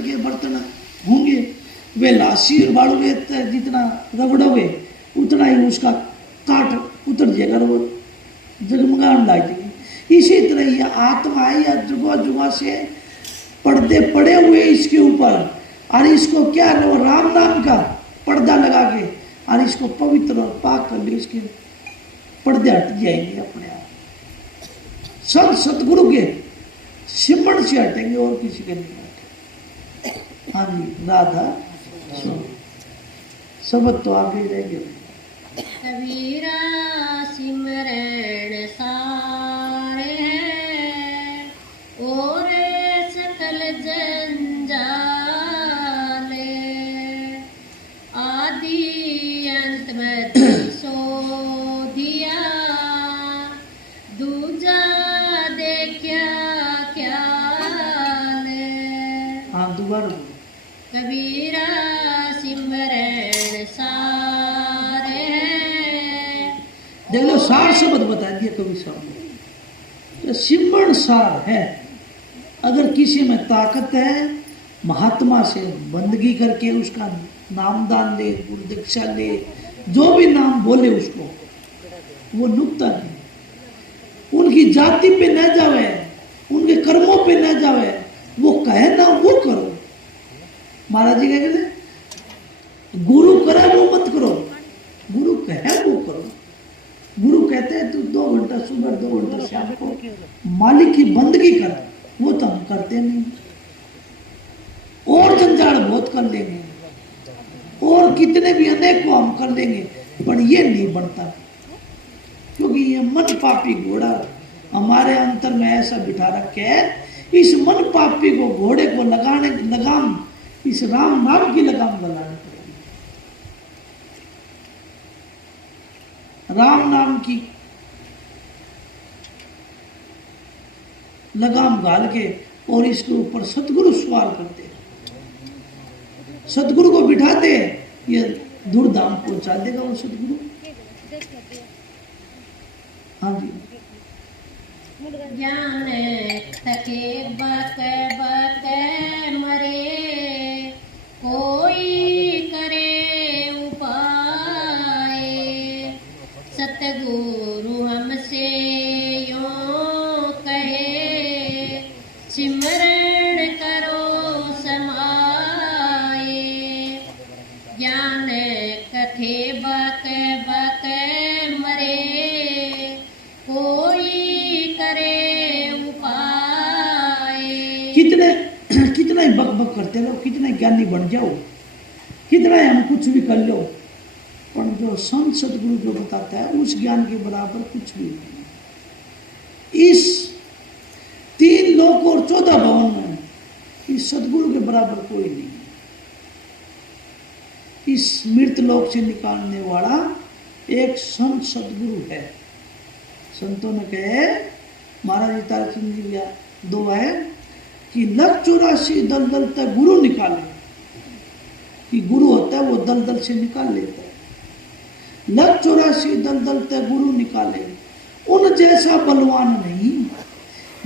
पीतल के बर्तन होंगे, वे लासी और बालू में जितना रगड़ोगे उतना ही उसका काट उतर जाएगा और वो जगमगाने लग जाएगी। इसी तरह यह आत्मा है, या जुगा जुगा से पर्दे पड़े हुए इसके ऊपर, और इसको क्या राम नाम का पर्दा लगा के और इसको पवित्र और पाक कर ले, इसके पर्दे हट जाएंगे अपने आप। सब सतगुरु के सिमरण से हटेंगे और किसी के नहीं हटेंगे। हाँ जी, राधा शब्द तो आगे रहेंगे। कबीरा सिमरण सारे हैं और सकल जंजाले, आदि अंत में सो दिया, दूजा देखा क्या ले। हाँ दोबारा। कबीरा सिमरण सारे हैं। देख लो, सार शब्द बता दिया कवि साहब ने। तो सिमरण सार है, अगर किसी में ताकत है, महात्मा से बंदगी करके उसका नामदान ले, गुरु दीक्षा ले, जो भी नाम बोले उसको, वो नुकता नहीं। उनकी जाति पे न जावे, उनके कर्मों पे न जावे, वो कहे ना वो करो। महाराज जी कहते गुरु करे वो मत करो, गुरु कहे वो करो। गुरु कहते हैं तू 2 घंटा सुबह 2 घंटा शाम को मालिक की बंदगी कर, वो तो हम करते नहीं। और जंजाल बहुत कर लेंगे, और कितने भी अनेक को हम कर लेंगे, पर ये नहीं बढ़ता, क्योंकि ये मन पापी घोड़ा हमारे अंतर में ऐसा बिठा रखे है। इस मन पापी को घोड़े को लगाम इस राम नाम की लगाम लगानी पड़ेगी। राम नाम की लगाम डाल के और इसके ऊपर सतगुरु सवार करते, सतगुरु को बिठाते, ये दूरधाम पहुंचा देगा वो सतगुरु। हाँ जी। ज्ञान थके बक बक मरे, कोई करे उपाय, सतगुरु हमसे यूं कहे, सिमरण करो समाए। ज्ञान कथे बक बक मरे, कोई करे उपाय। कितना ही बक बक करते रहो, कितने ज्ञानी बन जाओ, कितना ही हम कुछ भी कर लो, पर जो संत सतगुरु जो बताता है उस ज्ञान के बराबर कुछ भी नहीं। इस 3 लोक और 14 भवन में इस सतगुरु के बराबर कोई नहीं। इस मृत लोक से निकालने वाला एक संत सतगुरु है। संतों ने कहे, महाराज जी तारचंद जी का 2 है कि 184 दलदल तक गुरु निकाले, कि गुरु होता है वो दलदल से निकाल लेता है। 184 दलदल तक गुरु निकाले, उन जैसा बलवान नहीं,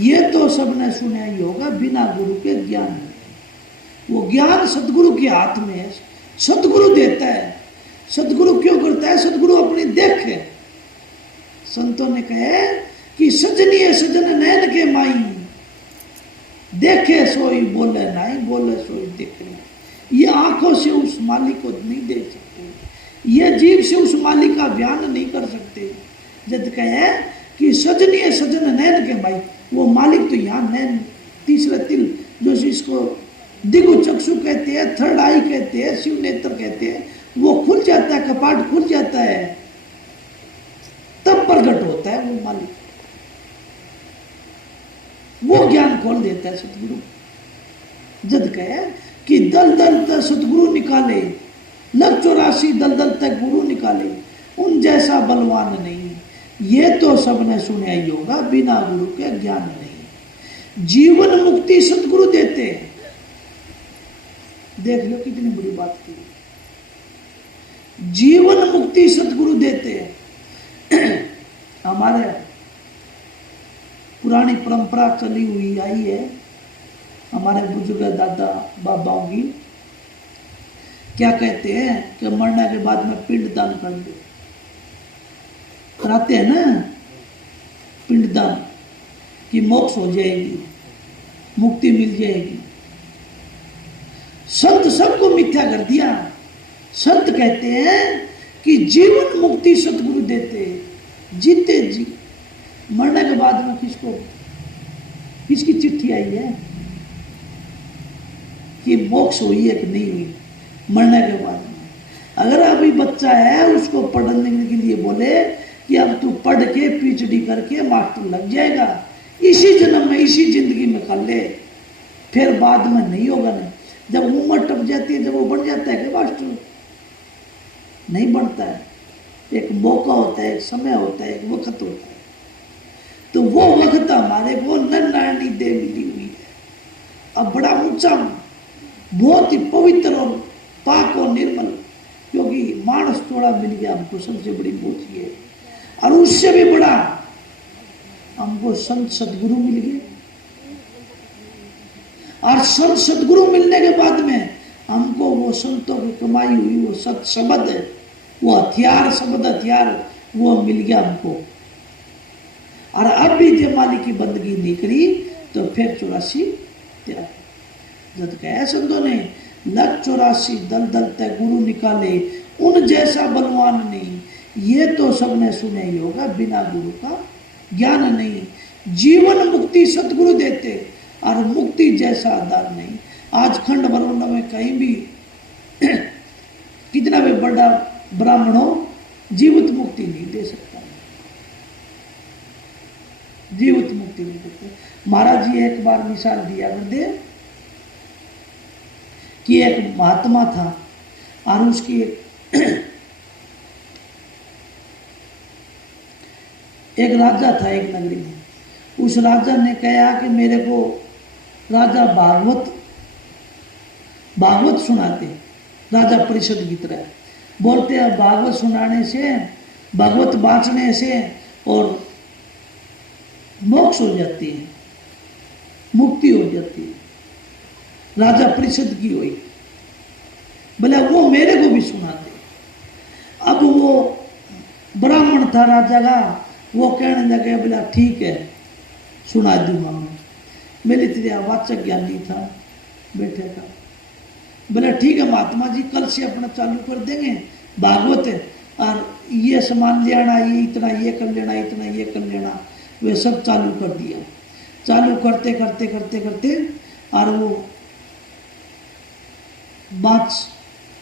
ये तो सबने सुना ही होगा, बिना गुरु के ज्ञान नहीं। वो ज्ञान सतगुरु के हाथ में है, सतगुरु देता है। सतगुरु क्यों करता है? सतगुरु अपनी देखे। संतों ने कहे कि सजनीय सजन नैन के माई, देखे सोई बोले नहीं, बोले सोई देखे नहीं। ये आंखों से उस मालिक को नहीं देख सकते, ये जीव से उस मालिक का बयान नहीं कर सकते। जब कहे कि सजनीय सजन नैन के माई, वो मालिक तो यहाँ नैन, तीसरा तिल, जो इसको दिगु चक्षु कहते हैं, थर्ड आई कहते हैं, शिव नेत्र कहते हैं, वो खुल जाता है, कपाट खुल जाता है, तब प्रकट होता है वो मालिक। वो ज्ञान खोल देता है सतगुरु। जद कहे कि दल दल तक सतगुरु निकाले, 184 दल दल तक गुरु निकाले, उन जैसा बलवान नहीं, ये तो सबने सुना ही होगा, बिना गुरु के ज्ञान नहीं। जीवन मुक्ति सतगुरु देते, देख लो कितनी बड़ी बात की। जीवन मुक्ति सतगुरु देते। हमारे पुरानी परंपरा चली हुई आई है, हमारे बुजुर्ग दादा बाबाओं की क्या कहते हैं कि मरने के बाद में पिंडदान कर दो, कराते हैं ना पिंडदान, कि मोक्ष हो जाएगी, मुक्ति मिल जाएगी। संत सबको मिथ्या कर दिया। संत कहते हैं कि जीवन मुक्ति सतगुरु देते, जीते जी मरने के बाद में किसकी चिट्ठी आई है कि मोक्ष हुई है कि नहीं हुई मरने के बाद में। अगर अभी बच्चा है उसको पढ़ने के लिए बोले कि अब तू पढ़ के पीएचडी करके मास्टर लग जाएगा, इसी जन्म में इसी जिंदगी में कर ले, फिर बाद में नहीं होगा। नहीं, जब उम्र टप जाती है, जब वो बन जाता है कि मास्टर नहीं बनता है। एक मौका होता है, एक समय होता है, एक वक्त होता है। तो वो वक्त हमारे को नन्नारायणी दे मिली हुई है। अब बड़ा ऊंचा, बहुत ही पवित्र और पाक और निर्मल, क्योंकि मानस थोड़ा मिल गया हमको, सबसे बड़ी बात ये। और उससे भी बड़ा हमको संत सदगुरु मिल गए। और संत सदगुरु मिलने के बाद में हमको वो संतों की कमाई हुई वो सत शब्द है, वो हथियार, शब्द हथियार वो मिल गया हमको। और अब भी जयमाली की बंदगी नहीं करी तो फिर 84 त्याग। जब कहे संतों ने लग 84 दल दल तय गुरु निकाले, उन जैसा बलवान नहीं, ये तो सबने सुने ही होगा, बिना गुरु का ज्ञान नहीं। जीवन मुक्ति सतगुरु देते और मुक्ति जैसा आधार नहीं। आज खंड वरुण में कहीं भी कितना भी बड़ा ब्राह्मण हो, जीवित मुक्ति नहीं दे सकता, जीवित मुक्ति नहीं देते। महाराज जी एक बार मिसाल दिया करते कि एक महात्मा था और उसकी एक राजा था एक नगरी में। उस राजा ने कहा कि मेरे को राजा भागवत सुनाते, राजा परिषद की तरह बोलते हैं। भागवत सुनाने से, भागवत बांचने से और मोक्ष हो जाती है, मुक्ति हो जाती है। राजा परिषद की हुई, बोले वो मेरे को भी सुनाते। अब वो ब्राह्मण था राजा का, वो कहने लगे बोला ठीक है सुना दूंगा मैं। मेरी तेरा वाचक ज्ञान नहीं था बैठे का। बोले ठीक है महात्मा जी, कल से अपना चालू कर देंगे भागवत, और ये सामान ले आना, ये इतना ये कर लेना, इतना ये कर लेना। वे सब चालू कर दिया। चालू करते करते करते करते और वो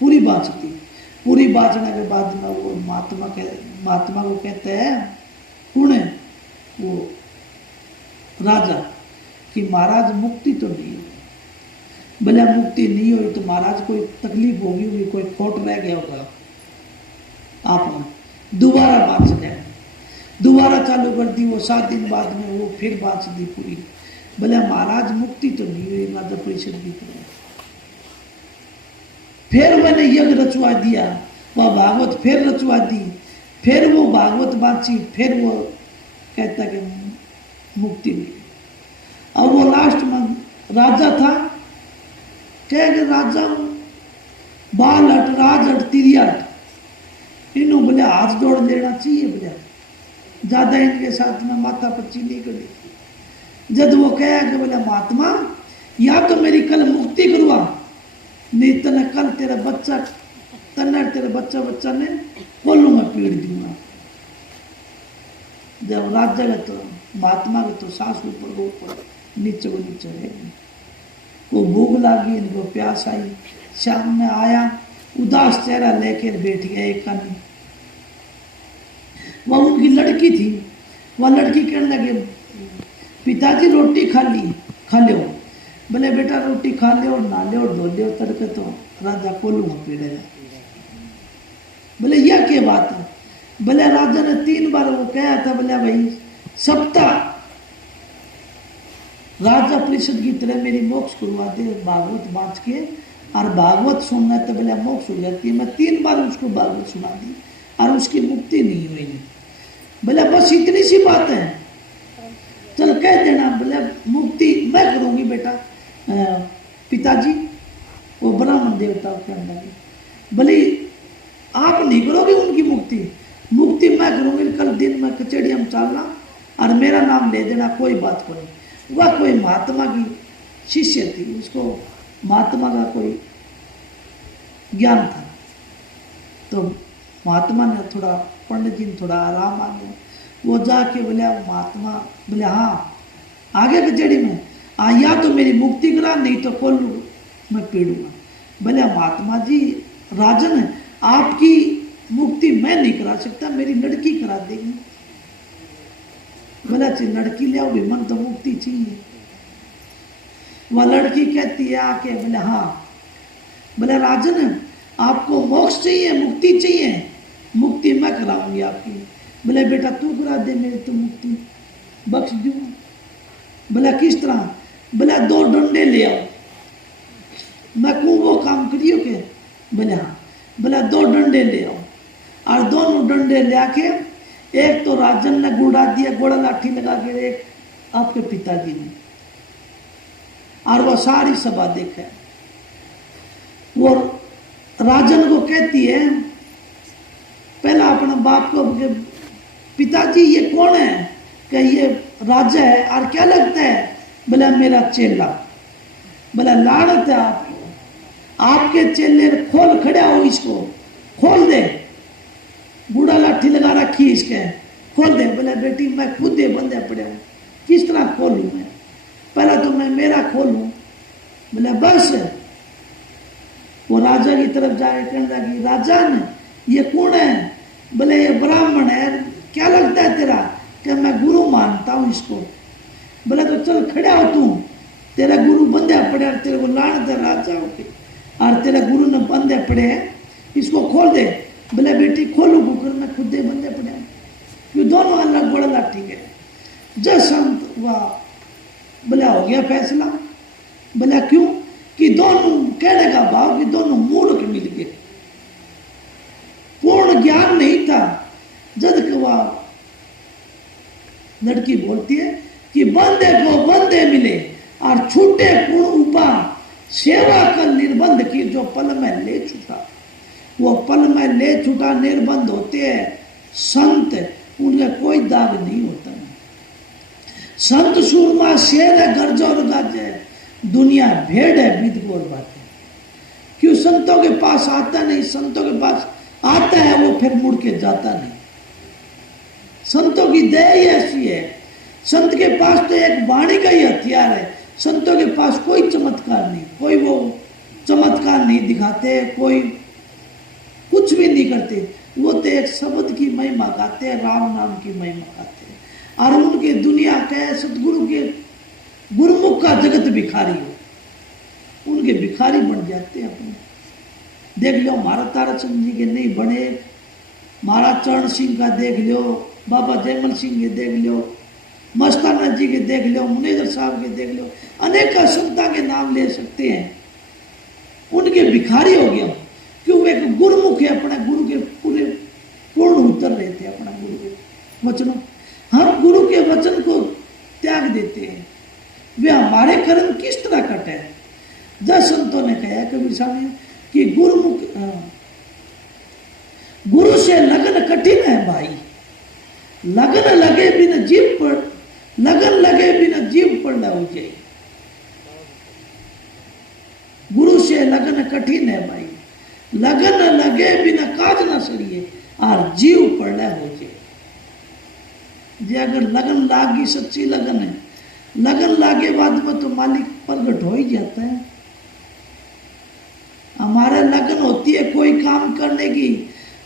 पूरी बाँचती। पूरी बाँचने के बाद में वो महात्मा को कहते हैं कौन है वो राजा कि महाराज मुक्ति तो नहीं हुई। बोले मुक्ति नहीं हुई तो महाराज कोई तकलीफ होगी, कोई खोट रह गया होगा, आप दोबारा बाँच गए। दोबारा चालू कर दी। वो 7 दिन बाद में वो फिर बाँच दी पूरी। बोले महाराज मुक्ति तो नहीं हुई राजा परिषद की तरह। फिर मैंने यज्ञ रचवा दिया, वह भागवत फिर रचवा दी, फिर वो भागवत बाँची, फिर वो कहता कि मुक्ति मिली। अब वो लास्ट में राजा था, कह के राजा बाल हट, राज हट, तिरी हट, इन्हों बोले हाथ जोड़ लेना चाहिए। बोले ज्यादा इनके साथ में माथा पच्ची नहीं करनी। जब वो कहा कि बोले महात्मा या तो मेरी कल मुक्ति करवा, नहीं तने कल तेरा बच्चा ने कोल्लू में पीड़ दूंगा। जब राजा का तो महात्मा के तो सांस ऊपर को ऊपर, नीचे को नीचे है। वो भूख लगी, इनको प्यास आई। शाम में आया, उदास चेहरा लेकर बैठ गया एक कनी। वह उनकी लड़की थी। वह लड़की कहने लगे पिताजी रोटी खा लो। बोले बेटा रोटी खा ले और नहा ले और धो ले और तड़के तो राजा कोल्लू में पीड़ेगा। बोले यह क्या बात है? बोले राजा ने 3 बार वो कहा था, बोले भाई सप्ताह राजा परिषद की तरह मेरी मोक्ष करवा दे भागवत बाँच के, और भागवत सुनना तो बोले मोक्ष हो जाती है। मैं 3 बार उसको भागवत सुना दी और उसकी मुक्ति नहीं हुई। बोले बस इतनी सी बात है, चल कह देना। बोले मुक्ति मैं करूंगी बेटा, पिताजी वो ब्राह्मण देवता के अंदर भले आप नहीं करोगे उनकी मुक्ति, मुक्ति मैं करूंगी। कल दिन में कचेड़ी में चलना और मेरा नाम ले देना, कोई बात को नहीं। वह कोई महात्मा की शिष्य थी, उसको महात्मा का कोई ज्ञान था। तो महात्मा ने थोड़ा, पंडित जी ने थोड़ा आराम आ गया। वो जाके बोले महात्मा, बोले हाँ आगे कचेड़ी में या तो मेरी मुक्ति करा, नहीं तो खोल मैं पीड़ूंगा। बोले महात्मा जी राजन है, आपकी मुक्ति मैं नहीं करा सकता, मेरी लड़की करा देगी। बोला अच्छी लड़की ले आओ भी, मन तो मुक्ति चाहिए। वह लड़की कहती है आके, बोले हाँ। बोले राजन आपको मोक्ष चाहिए, मुक्ति चाहिए, मुक्ति मैं कराऊंगी आपकी। बोले बेटा तू करा दे, मेरी तो मुक्ति बख्श दूंगा। बोला किस तरह? बोला 2 डंडे ले आओ। मैं कहूँ वो काम करियो के? बोले हाँ। बोला 2 डंडे ले आओ, और दोनों डंडे ले आके, एक तो राजन ने गुड़ा दिया, गोड़ा लाठी लगा के, एक आपके पिताजी ने, और वो सारी सभा देखे। वो राजन को कहती है, पहला अपना बाप को, पिताजी ये कौन है? कि ये राजा है। और क्या लगता है? बोला मेरा चेला। बोला लानत है आपको, आपके चेले खोल, खड़ा हो इसको खोल दे, बूढ़ा लाठी लगा रखी इसके, खोल दे। बोला बेटी मैं खुद दे बंदे पड़े हूँ, किस तरह खोलूँ मैं? पहला तो मैं मेरा खोलूँ। बोला बस। वो राजा की तरफ जाके कहने लगी, राजन ये कौन है? बोले ये ब्राह्मण है। क्या लगता है तेरा? कि मैं गुरु मानता हूँ इसको। बोला तो चल खड़ा हो तू, तेरा गुरु बंदे पड़े, और तेरे को लानत है राजा होके, और तेरा गुरु ने बंदे पड़े हैं, इसको खोल दे। बोले बेटी खोलू कुकर, मैं खुद दे बंदे पड़े हैं। ये दोनों अलग बड़ा लाठी गए। जय संत वाह। बोला हो गया फैसला। बोला क्यों? कि दोनों कहने का भाव कि दोनों मूर्ख मिल गए, पूर्ण ज्ञान नहीं था। जब वह लड़की बोलती है कि बंदे को बंदे मिले और छूटे पूर्ण उपा, सेवा कर निर्बंध की जो पल में ले छूटा। वो पल में ले छूटा निर्बंध होते हैं संत, उनका कोई दाग नहीं होता। संत सूरमा शेर है, गर्ज और गाज है, दुनिया भेड़ है, विद और बात है। क्यों? संतों के पास आता नहीं, संतों के पास आता है वो फिर मुड़ के जाता नहीं। संतों की दया ही ऐसी है। संत के पास तो एक वाणी का ही हथियार है। संतों के पास कोई चमत्कार नहीं, कोई वो चमत्कार नहीं दिखाते, कोई कुछ भी नहीं करते। वो तो एक शब्द की महिमा गाते हैं, राम नाम की महिमा गाते हैं, और उनके दुनिया के सतगुरु के गुरुमुख का जगत भिखारी हो, उनके भिखारी बन जाते हैं अपने। देख लो महाराज ताराचंद जी के नहीं बने, महाराज चरण सिंह का देख लो, बाबा जयमल सिंह के देख लो, मस्ताना जी के देख लो, मुनेदर साहब के देख लो, अनेक संता के नाम ले सकते हैं। उनके भिखारी हो गया क्यों? वे एक गुरुमुख है, अपने गुरु के पूरे पूर्ण उतर रहे थे अपना गुरु के वचनों। हम गुरु के वचन को त्याग देते हैं, वे हमारे कर्म किस तरह कटे हैं। जब संतों ने कहा कबीर साहब ने कि गुरु से लगन कठिन है भाई, लगन लगे बिना जीव पर, लगन लगे बिना जीव पर न हो जाए। गुरु से लगन कठिन है भाई, लगन लगे बिना काज न सड़िए, और जीव पर न हो जाए। जे अगर लगन लागी, सच्ची लगन है, लगन लागे बाद में तो मालिक प्रगट हो ही जाता है। हमारे लगन होती है कोई काम करने की,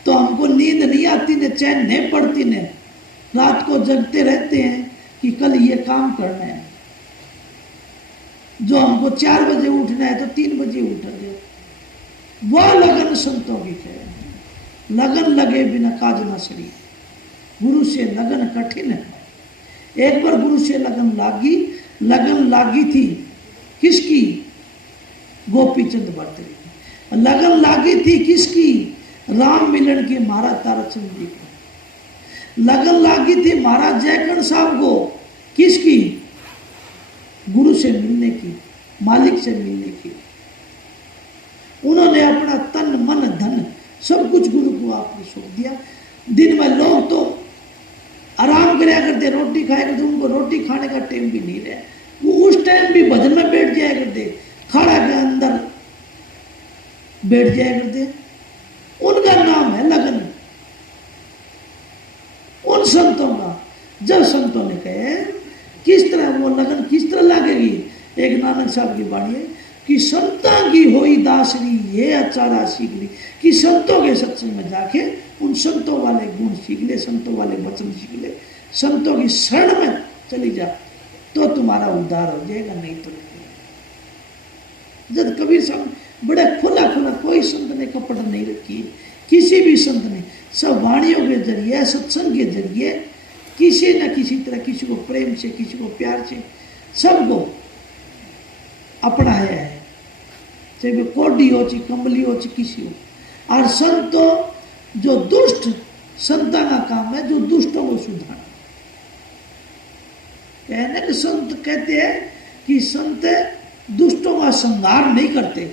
तो हमको नींद नहीं आती ने, चैन नहीं पड़ती ने, रात को जगते रहते हैं कि कल ये काम करना है। जो हमको 4 बजे उठना है तो 3 बजे उठेंगे। वह लगन संतों की है। लगन लगे बिना काज न सड़ी, गुरु से लगन कठिन है। एक बार गुरु से लगन लागी थी किसकी? गोपीचंद भट्ट की। लगन लागी थी किसकी? राम मिलन की, महाराज ताराचंद जी को। लगन लागी थी महाराज जयकर्ण साहब को, किसकी? गुरु से मिलने की। मालिक से मिलने के लिए। उन्होंने अपना तन मन धन सब कुछ गुरु को आपने सौंप दिया। दिन में लोग तो आराम कराया करते, रोटी खाया करते, उनको रोटी खाने का टाइम भी नहीं रहा। वो उस टाइम भी भजन में बैठ जाया करते, खाड़ा के अंदर बैठ जाया करते। उनका नाम है लगन। उन संतों का जब संतों ने कहे किस तरह वो लगन किस तरह लगेगी, एक नानक साहब की वाणी है कि संता की होई दासरी ये अचारा सीख ली, कि संतों के सत्संग में जाके उन संतों वाले गुण सीख ले, संतों वाले वचन सीख ले, संतों की शरण में चली जा तो तुम्हारा उद्धार हो जाएगा, नहीं तो नहीं। जब कबीर साहब बड़ा खुला खुला, कोई संत ने कपट नहीं रखी, किसी भी संत ने, सब वाणियों के जरिए सत्संग के जरिए किसी न किसी तरह, किसी को प्रेम से, किसी को प्यार से, सबको अपनाया है, चाहे वो कोडी हो, चाहे कमली हो, चाहे किसी हो। और संतों जो दुष्ट, संता का काम है जो दुष्टों को सुधारना। कहने के संत कहते हैं कि संत दुष्टों का संहार नहीं करते,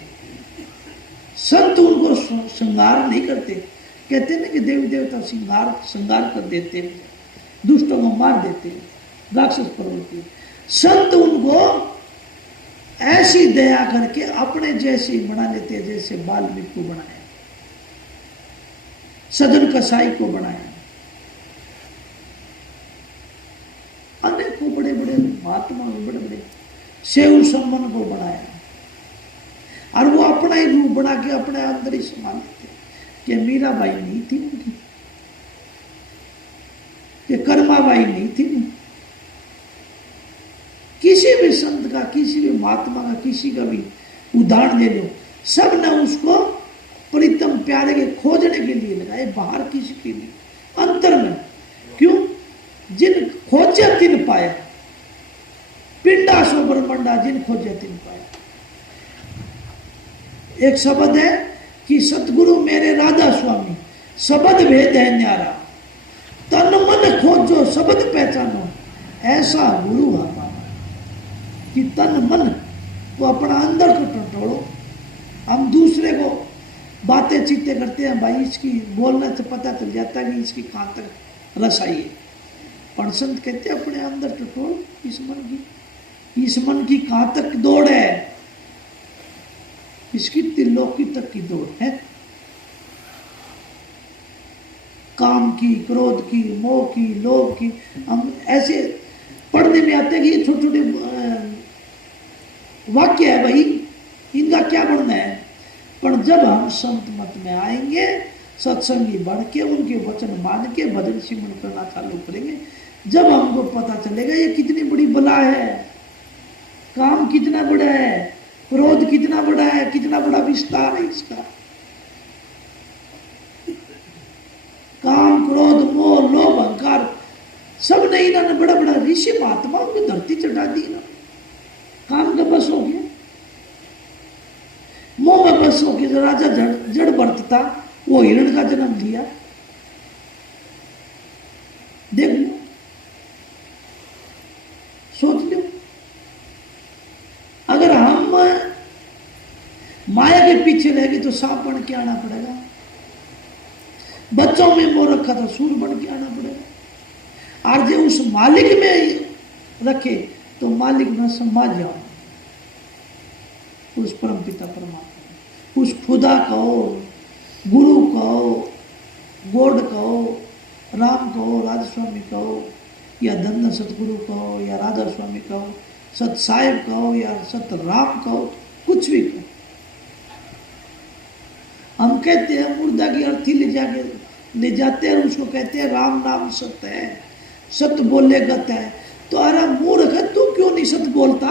संत उनको संहार नहीं करते। कहते ना कि देवी देवता संहार कर देते, दुष्टों को मार देते, राक्षस प्रवृत्ति। संत उनको ऐसी दया करके अपने जैसे बना लेते हैं, जैसे वाल्मीकि को बनाया, सदन कसाई को बनाया, अनेकों बड़े बड़े महात्मा, बड़े बड़े सेव संबंध को बनाया। और वो अपना ही रूप बना के अपने अंदर ही समा लेते कि मीराबाई नहीं थी उनकी, कि कर्माबाई नहीं थी। किसी भी संत का, किसी भी महात्मा का, किसी का भी उदाहरण ले लो, सब ने उसको प्रीतम प्यारे के खोजने के लिए लगाए, बाहर किसी के लिए, अंतर में। क्यों? जिन खोजे तिन पाया, पिंडा सो ब्रह्मंडा, जिन खोजे तिन पाया। एक शब्द है कि सतगुरु मेरे राधा स्वामी, शब्द भेद है न्यारा, तन मन खोजो शब्द पहचानो, ऐसा गुरु हमारा। कि तन मन को अपना अंदर को टटोलो। हम दूसरे को बातें चीतें करते हैं, भाई इसकी बोलने से पता चल जाता है कि इसकी कहाँ तक रसाई है। पर संत कहते हैं अपने अंदर टटोलो इस मन की कहाँ तक दौड़ है, इसकी त्रिलोकी तक की दौड़ है। काम की, क्रोध की, मोह की, लोभ की। हम ऐसे पढ़ने में आते हैं कि ये छोटे छोटे वाक्य है, भाई इनका क्या बढ़ना है। पर जब हम संत मत में आएंगे, सत्संगी बढ़ के, उनके वचन मान के भजन सिमरन करना चालू करेंगे, जब हमको पता चलेगा ये कितनी बड़ी बला है, काम कितना बड़ा है, क्रोध कितना बड़ा है, कितना बड़ा विस्तार है इसका। काम, क्रोध, मोह, लोभ, अहंकार सब ने इन्होंने बड़ा बड़ा ऋषि महात्माओं की धरती चढ़ा दी ना। काम का बस हो गया, मोह में बस हो गया। जो राजा जड़ भरत था वो हिरण का जन्म दिया, देख लो, सोच लो। अगर हम माया के पीछे रहेंगे तो सांप बन के आना पड़ेगा, बच्चों में मोह रखा तो सूर बन के आना पड़ेगा। और जो उस मालिक में रखे तो मालिक में समा जाओ, उस परम पिता परमात्मा, उस खुदा कहो, गुरु कहो, गॉड कहो, राम कहो, राधा स्वामी कहो, या धन्य सतगुरु कहो, या राधा स्वामी कहो, सत साहेब कहो, या सत राम कहो, कुछ भी कहो। हम कहते हैं मुर्दा की अर्थी ले जाते हैं, उसको कहते हैं राम नाम सत्य है, सत्य बोले गत है। तो अरे मूर्ख है, तू क्यों नहीं सत्य बोलता?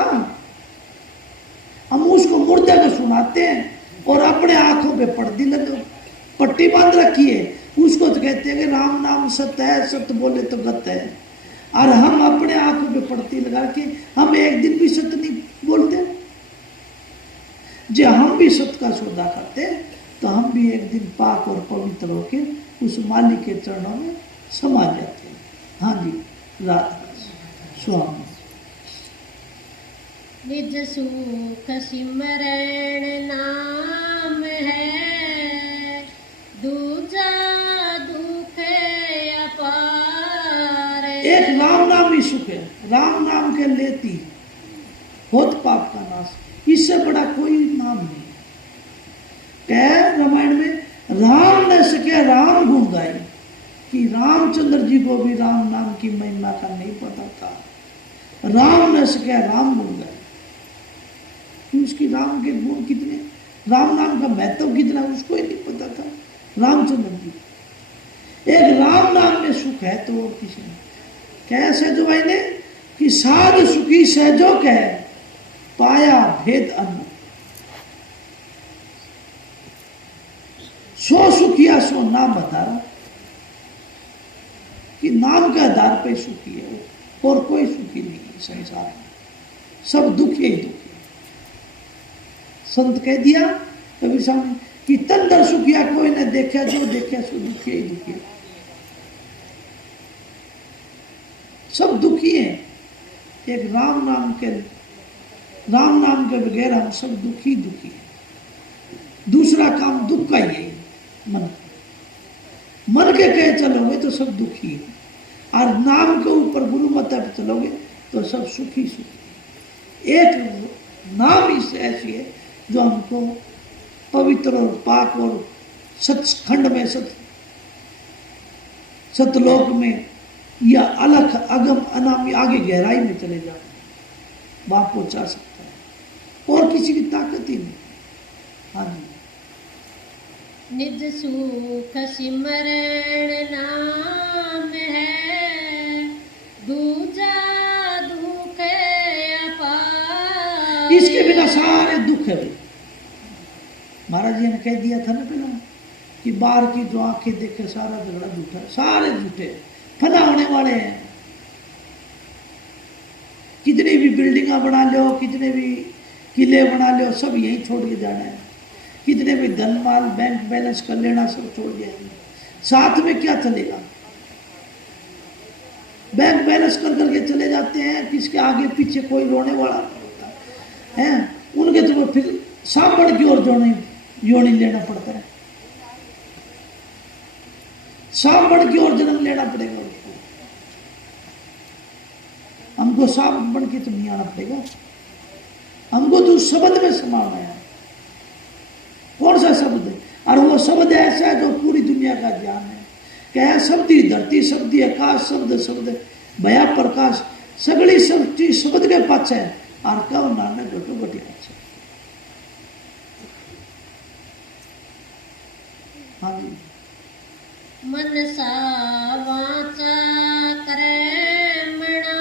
हम उसको मुर्दा को सुनाते हैं और अपने आंखों पे पट्टी बांध रखी है, उसको तो कहते हैं कि राम नाम सत्य है, सत्य बोले तो गत है। और हम अपने आंखों पे पट्टी लगा के हम एक दिन भी सत्य नहीं बोलते। जो हम भी सत्य का सौदा करते तो हम भी एक दिन पाक और पवित्र होकर उस मालिक के चरणों में समा जाते हैं। हाँ जी, राधा स्वामी। निज सुख सिमरण नाम है, दूजा दुख अपार। एक राम नाम ही सुख है, राम नाम के लेती होत पाप का नाश, इससे बड़ा कोई नाम नहीं। कह रामायण में राम ने सके राम गुण गाई, कि रामचंद्र जी को भी राम नाम की महिमा का नहीं पता था। राम ने सके राम गुण गाई, उसकी राम के गुण कितने, राम नाम का महत्व कितना उसको ही नहीं पता था रामचंद्र जी। एक राम नाम में सुख है तो और किसी में। कैसे जो भाई ने कि साध सुखी सहजो कह पाया भेद अन्न, सो सुखिया सो नाम बतारा, कि नाम के आधार पे सुखी है और कोई सुखी नहीं है संसार में, सब दुखी ही दुखी। संत कह दिया कबीर साहब ने कि तंदर सुखिया कोई ने देखा, जो देखा सो दुखी ही दुखी, सब दुखी हैं। एक राम नाम के बगैर हम सब दुखी दुखी हैं। दूसरा काम दुख का ही है, मन के कहे चलोगे तो सब दुखी है, और नाम के ऊपर गुरु मत पर चलोगे तो सब सुखी सुखी। एक नाम ही ऐसी है जो हमको पवित्र और पाक और सचखंड में सतलोक में या अलख अगम अनामी आगे गहराई में चले जाओ, वहां पहुंचा सकता है और किसी की ताकत ही नहीं। हाँ जी। निज सुख सिमरण नाम है, दूजा दुख अपार। इसके बिना सारे दुख है। महाराज जी ने कह दिया था ना पहला कि बाहर की जो आंखें देखे सारा झगड़ा झूठा, सारे झूठे फना होने वाले हैं। कितनी भी बिल्डिंगा बना लो, कितने भी किले बना लो, सब यही छोड़ के जाना है। कितने भी धन माल बैंक बैलेंस कर लेना, सब छोड़ जाएंगे। साथ में क्या चलेगा? बैंक बैलेंस कर करके चले जाते हैं, किसके आगे पीछे कोई रोने वाला नहीं होता है। उनके तो फिर सांभर की ओर योनि लेना पड़ता है, सांभर की ओर जन्म लेना पड़ेगा उसको। हमको सांभर की तो नहीं आना पड़ेगा, हमको तो शब्द में समाना है। कौन सा शब्द है? और वो शब्द ऐसा है जो पूरी दुनिया का ज्ञान है। क्या शब्द ही धरती, शब्द ही आकाश, शब्द शब्द भया प्रकाश, सगली सब चीज शब्द के पास है। और कब नानक घटो घटिया। हाँ जी। मनसा वाचा कर्मणा,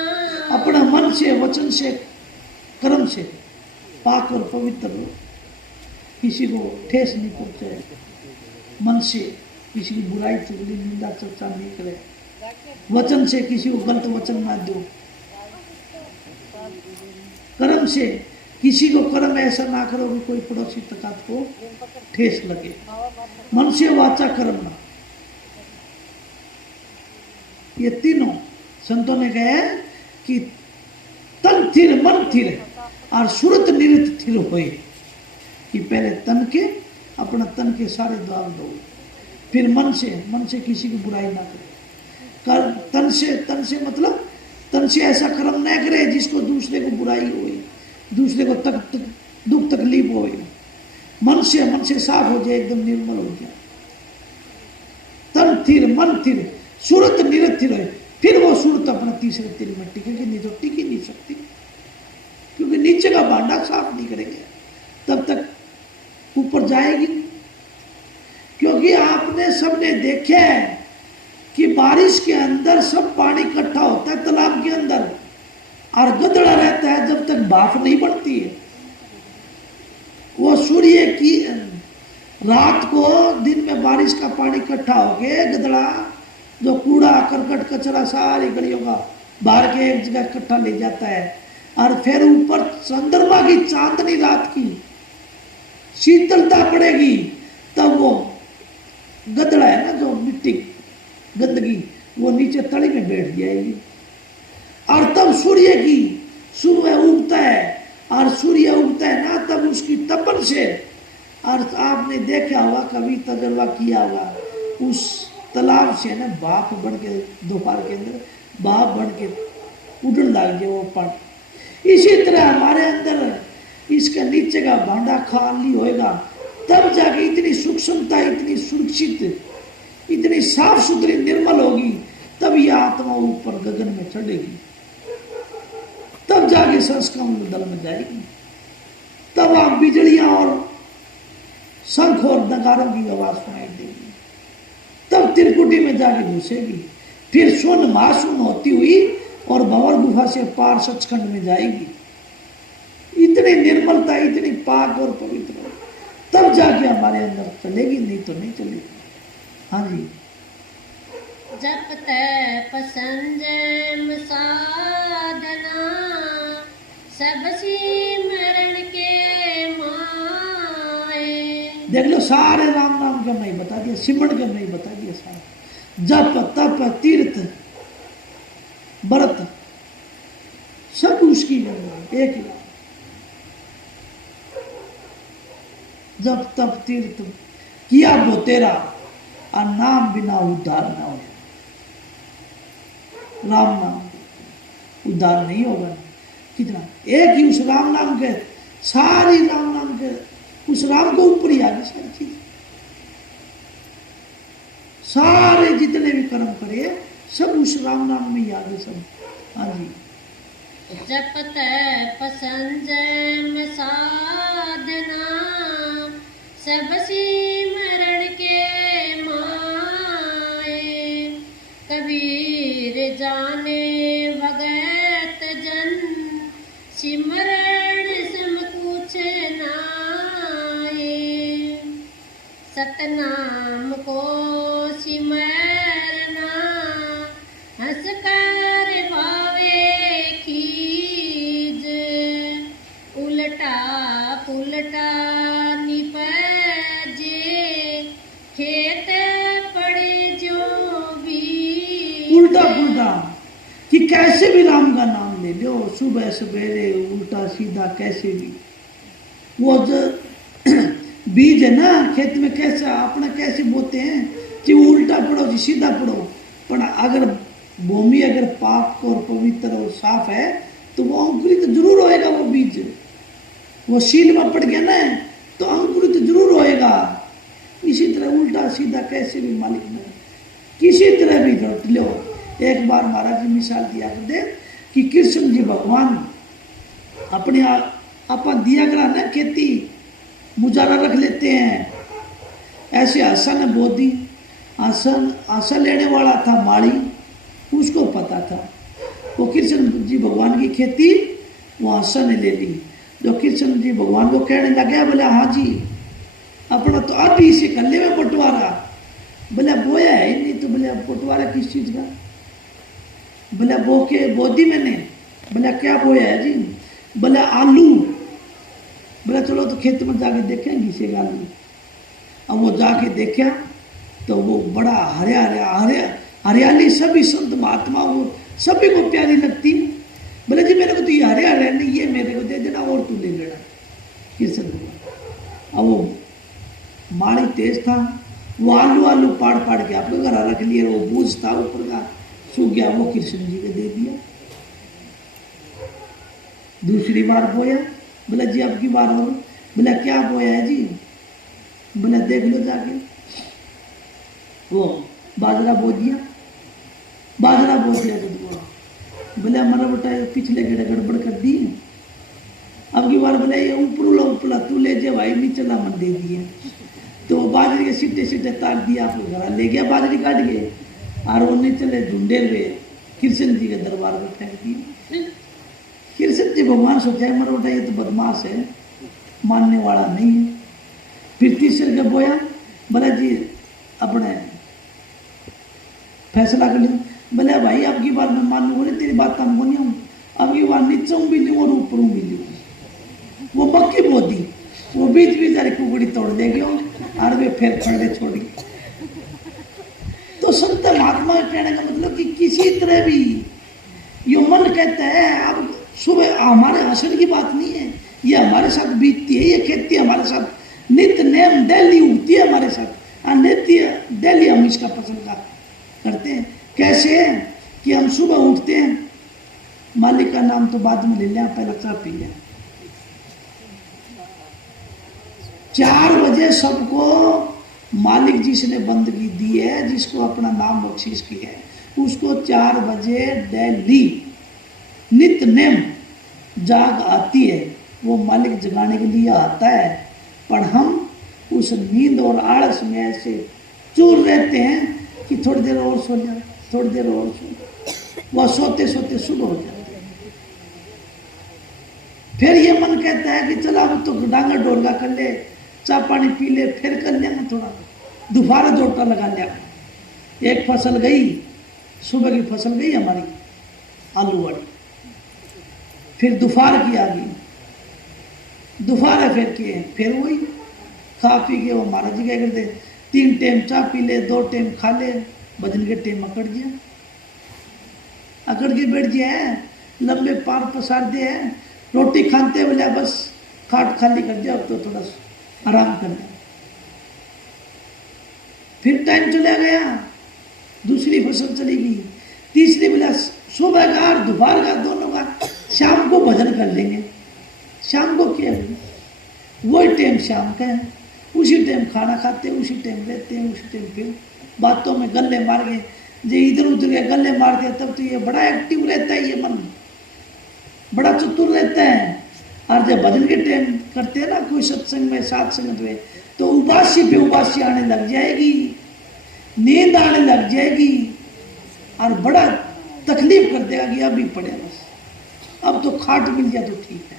अपना मन से, वचन से, कर्म से पाक और पवित्र हो, किसी को ठेस नहीं पहुंचे। मन से किसी की बुराई चुगली निंदा चर्चा नहीं करे, वचन से किसी को गलत वचन ना दो, कर्म से किसी को कर्म ऐसा ना करो कि कोई पड़ोसी तक आपको ठेस लगे। मन से वाचा कर्म ना, ये तीनों संतों ने कहा कि तन थिर मन थिर और सुरत निरत थिर होए, कि पहले तन के अपना तन के सारे द्वार दो, फिर मन से किसी की बुराई ना करे। तन से मतलब तन से ऐसा कर्म न करे जिसको दूसरे को बुराई होए, दूसरे को दुख तकलीफ होए। मन से साफ हो जाए, एकदम निर्मल हो जाए। तन थिर मन थिर सूरत निरत थिर होए, फिर वो सूरत अपना तीसरे तिल में टिकेगी, नहीं तो टिक ही नहीं सकती, क्योंकि नीचे का भांडा साफ नहीं करेंगे तब तक ऊपर जाएगी। क्योंकि आपने सबने देखा है कि बारिश के अंदर सब पानी इकट्ठा होता है तालाब के अंदर, और गदड़ा रहता है जब तक भाप नहीं बनती है। वो सूर्य की रात को दिन में बारिश का पानी इकट्ठा हो गया, गदड़ा जो कूड़ा करकट कचरा सारी गलियों का बाहर के एक जगह इकट्ठा ले जाता है, और फिर ऊपर चंद्रमा की चांदनी रात की शीतलता पड़ेगी, तब वो गदड़ा है ना जो मिट्टी गंदगी, वो नीचे तली में बैठ जाएगी। और तब सूर्य की सुबह उगता है और सूर्य उगता है ना तब उसकी तपन से, और आपने देखा होगा कभी तजर्बा किया होगा, उस तालाब से ना भाप बन के दोपहर के अंदर भाप बन के उड़ने लग जाए वो पानी। इसी तरह हमारे अंदर इसका नीचे का भांडा खाली होएगा तब जाके इतनी सूक्ष्मता, इतनी सुरक्षित, इतनी साफ सुथरी निर्मल होगी, तब यह आत्मा ऊपर गगन में चढ़ेगी, तब जाके संस्कार दल में जाएगी, तब आप बिजलियां और शंख और नगारों की आवाज सुनाई देगी, तब त्रिकुटी में जाके घुसेगी, फिर सुन महासुन होती हुई और भंवर गुफा से पार सचखंड में जाएगी। इतनी निर्मलता, इतनी पाक और पवित्र, तब जाके हमारे अंदर चलेगी, नहीं तो नहीं चलेगी। हाँ जी। जप तप संयम साधना सब सिमरन के माए। देख लो सारे राम नाम का नहीं बता दिया, सिमरन का नहीं बता दिया, सारा जप तप तीर्थ व्रत सब उसकी बन एक ही। जब तप तीर्थ किया वो तेरा, और नाम बिना उद्धार ना हो। राम नाम उद्धार नहीं होगा। कितना एक ही उस राम नाम के, सारी राम नाम के उस राम को ऊपर ही आ गई सारी चीज, सारे जितने भी कर्म करे सब उस राम नाम में ही आ गए सब। हाँ जी। जप तप संयम साधना सब सिमरन के माए। कबीर जाने भगत जन सिमरन सम कुछ नाए। सतनाम को सिमरना हंस कर भावे खीज। उल्टा पुलटा निपजे खेत पड़े जो भी। उल्टा पुल्टा कि कैसे भी राम का नाम ले लो, सुबह सवेरे उल्टा सीधा कैसे भी। वो जो बीज है ना खेत में, कैसा अपना कैसे बोते हैं कि वो उल्टा पड़ो कि सीधा पड़ो, पर अगर भूमि अगर पाक और पवित्र और साफ है तो वो अंकुरित जरूर होएगा। वो बीज वो शील में पड़ गया ना तो अंकुरित जरूर होएगा। इसी तरह उल्टा सीधा कैसे भी मालिक ने किसी तरह भी रट लो। एक बार महाराज जी मिसाल दिया करते कि कृष्ण जी भगवान अपने अपन दिया करा ना खेती मुजारा रख लेते हैं। ऐसे आसन बोधी आसन लेने वाला था माली, उसको पता था वो कृष्ण जी भगवान की खेती वो आसन ने ले ली। जो कृष्ण जी भगवान को कहने लगे, बोले हाँ जी अपना तो अभी इसे कल्ले में बंटवारा। बोले बोया है नहीं तो बोले बंटवारा किस चीज का? बोले बो के बोधी मैंने। बोले क्या बोया है जी? बोले आलू। बोले चलो तो खेत में जाके देखें घिसेगा आलू। अब वो जाके देखा तो वो बड़ा हरियाली सभी संत महात्मा वो सभी को प्यारी लगती। बोले जी मेरे को तो ये हरियाली नहीं, ये मेरे को दे देना और तू ले लेना कृष्ण। अब वो माली तेज था, वो आलू पाड़ के अपने घर रख लिए। वो बूझ था ऊपर का सूख गया, वो कृष्ण जी को दे दिया। दूसरी बार बोया, बोला जी अब की बार और। बोला क्या बोया है जी? बोला देख लो जाके। वो बाजरा बो दिया तो बोले हमारा बेटा पिछले गेड़े गड़बड़ कर दी। अब की बार बोले ये ऊपरला तू ले जा भाई, नीचला मन दे दिए। तो बाजरी के सीटे तार दिया, आपको घर ले गया बाजरी काट के, और वो नीचले ढूंढे हुए कृष्ण जी के दरबार में फेंक दिए। कृष्ण जी भगवान सोचा है मरो बेटा ये तो बदमाश है, मानने वाला नहीं है। फिर तीसरे का बोया, बोला जी अपने फैसला कर लिया। बोले भाई अब की बार मैं मानू बोले तेरी बात हमको नहीं हूँ, अब की बार नीचे भी लूँ और ऊपर भी लूँ। वो मक्की बोती, वो बीच कुकड़ी तोड़ ले गयो और वे फिर खड़े छोड़ी। तो संत महात्मा कहने का मतलब कि किसी तरह भी यो मन कहता है। अब सुबह हमारे हसन की बात नहीं है, ये हमारे साथ बीतती है, ये खेती हमारे साथ नित्य नेम डेली उगती है हमारे साथ, नित्य डेली हम इसका फसल का करते हैं। कैसे कि हम सुबह उठते हैं, मालिक का नाम तो बाद में ले लिया, पहले चाय पी लिया। 4 बजे सबको मालिक जिसने बंदगी दी है, जिसको अपना नाम बख्शीश की है, उसको 4 बजे डेली नित्य नेम जाग आती है। वो मालिक जगाने के लिए आता है, पर हम उस नींद और आलस में ऐसे चूर रहते हैं कि थोड़ी देर और सो जाए, थोड़ी देर और सो, वह सोते सोते सुबह हो जाते हैं। फिर ये मन कहता है कि चला अब तो डांगा डोरगा कर ले, चाय पानी पी ले, फिर कर लेना थोड़ा, दोबारा जोटा लगा लिया। एक फसल गई, सुबह की फसल गई हमारी आलू वाली, फिर दोपहर की आ गई, दोपहर फिर किए, फिर वही खा पी के वो महाराज जी क्या करते, 3 टाइम चाय पी ले, 2 टाइम खा ले, भजन के टाइम अकड़ गया, अकड़ के बैठ गया है, लंबे पार पसार दे है, रोटी खाते बोले बस खाट खाली कर दिया, अब तो थोड़ा आराम कर लिया। फिर टाइम चला गया, दूसरी फसल चली गई, तीसरी बोला सुबह का और दोपहर का दोनों का शाम को भजन कर लेंगे। शाम को क्या है, वही टाइम शाम का है, उसी टाइम खाना खाते हैं, उसी टाइम रहते हैं, उसी टाइम फिर बातों में गले मार गए, जो इधर उधर के गले मारते हैं, तब तो ये बड़ा एक्टिव रहता है, ये मन बड़ा चतुर रहता है। और जब भजन के टाइम करते हैं ना कोई सत्संग में, साथ संगत में, तो उबासी पे उबासी आने लग जाएगी, नींद आने लग जाएगी, और बड़ा तकलीफ कर देगा कि अभी पड़े बस, अब तो खाट मिल जाए तो ठीक है,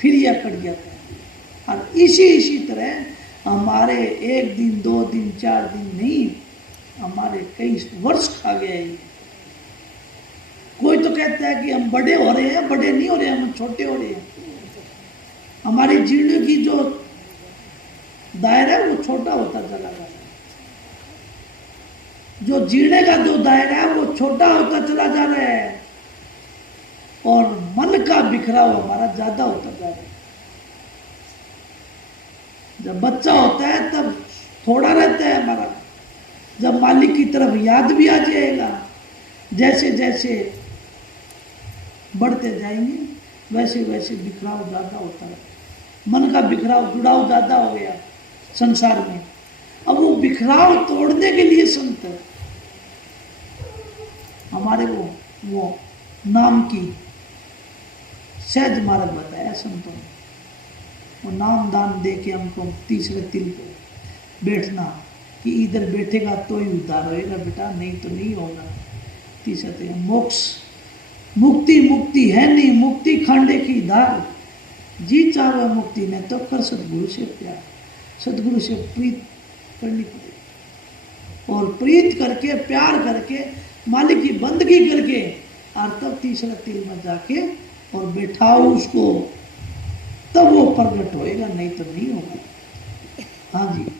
फिर यह कट जाता है। और इसी तरह हमारे 1 दिन 2 दिन 4 दिन नहीं, हमारे कई वर्ष खा गया है। कोई तो कहता है कि हम बड़े हो रहे हैं, बड़े नहीं हो रहे, हम छोटे हो रहे हैं। हमारी जीने की जो दायरा है वो छोटा होता चला जा रहा है, जो जीने का जो दायरा है वो छोटा होता चला जा रहा है, और मन का बिखराव हमारा ज्यादा होता जा रहा है। जब बच्चा होता है तब थोड़ा रहता है हमारा, जब मालिक की तरफ याद भी आ जाएगा, जैसे जैसे बढ़ते जाएंगे वैसे वैसे बिखराव ज्यादा होता है, मन का बिखराव जुड़ाव ज्यादा हो गया संसार में। अब वो बिखराव तोड़ने के लिए संत हमारे वो नाम की सहज मार्ग बताया संतों ने, वो नाम दान दे के हमको तीसरे तिल पे बैठना, कि इधर बैठेगा तो ही उद्धार होएगा बेटा, नहीं तो नहीं होगा। तीसरे तिल मोक्ष, मुक्ति मुक्ति है नहीं, मुक्ति खांडे की धार, जी चाहे मुक्ति ने तो कर सदगुरु से प्यार, सदगुरु से प्रीत करनी पड़ेगी, और प्रीत करके प्यार करके मालिक की बंदगी करके, और तब तीसरा तिल में जाके और बैठाओ उसको, तब वो प्रकट होएगा, नहीं तो नहीं होगा। हाँ जी।